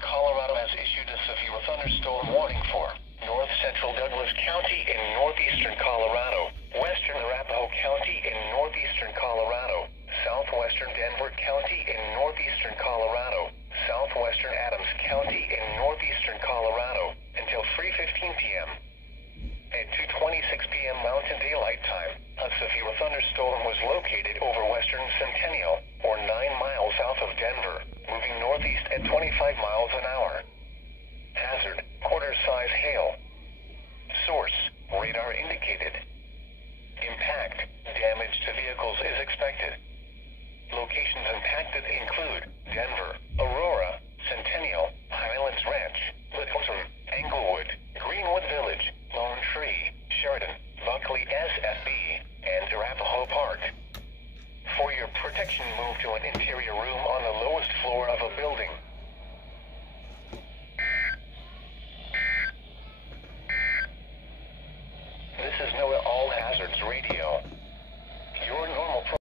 Colorado has issued a severe thunderstorm warning for north central Douglas County in northeastern Colorado, western Arapahoe County in northeastern Colorado, southwestern Denver County in northeastern Colorado, southwestern Adams County in northeastern Colorado until 3:15 p.m. At 2:26 p.m. Mountain Daylight Time, a severe thunderstorm was located over western Centennial, or 9 miles south of Denver, moving northeast at 25 miles an hour. Hazard, quarter-size hail. Source, radar indicated. Impact, damage to vehicles is expected. Locations impacted include Denver, Aurora, Centennial, Highlands Ranch, Littleton, Englewood, Greenwood Village, Lone Tree, Sheridan, Buckley SFB, and Arapahoe Park. For your protection, move to an interior room on the lowest floor of a building. This is NOAA All Hazards Radio.